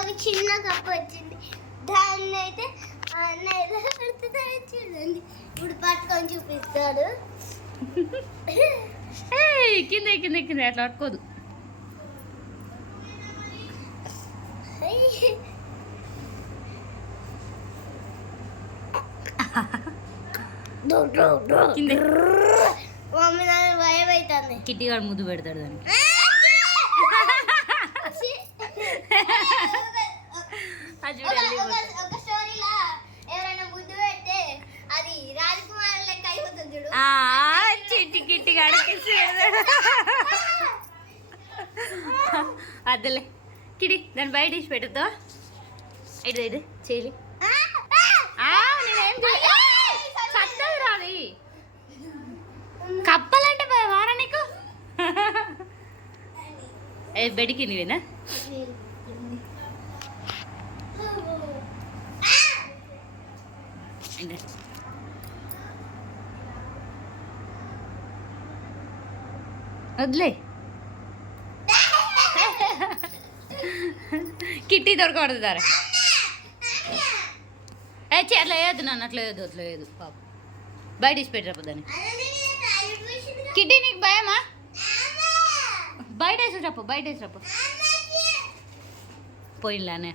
ఒక చిన్న కప్పు వచ్చింది. దాన్ని అయితే చూడండి ఇప్పుడు పట్టుకొని చూపిస్తాడు. కింద కింద కింద అట్లా పట్టుకోదు. మమ్మీ నాకు భయం అవుతుంది. కిట్టి గారు ముద్దు పెడతాడు దానికి. ఒక స్టోరీలా ఎవరైనా ముద్దు పెడితే అది రాజకుమార్ లెక్క అయిపోతుంది చూడు. చిట్టి కిట్టి గాడికి అద్దలే కిడి దాన్ని బయట తీసి పెట్టుద్దా. ఇది ఇది చేయలి చద్దది రాది. కప్పాలంటే వారా నీకు. బెడికి నీవేనా వదిలే. కిట్టి దొరకబడదు దారా. అట్లా వేయద్దు నన్ను, అట్లా వేయద్దు, అట్లా వేయద్దు పాప. బయట తీసి పెట్టరాపో దాన్ని. కిట్టి నీకు భయమా? బయట వేసి రాపో, బయట వేసి రాపో. పోయిలానే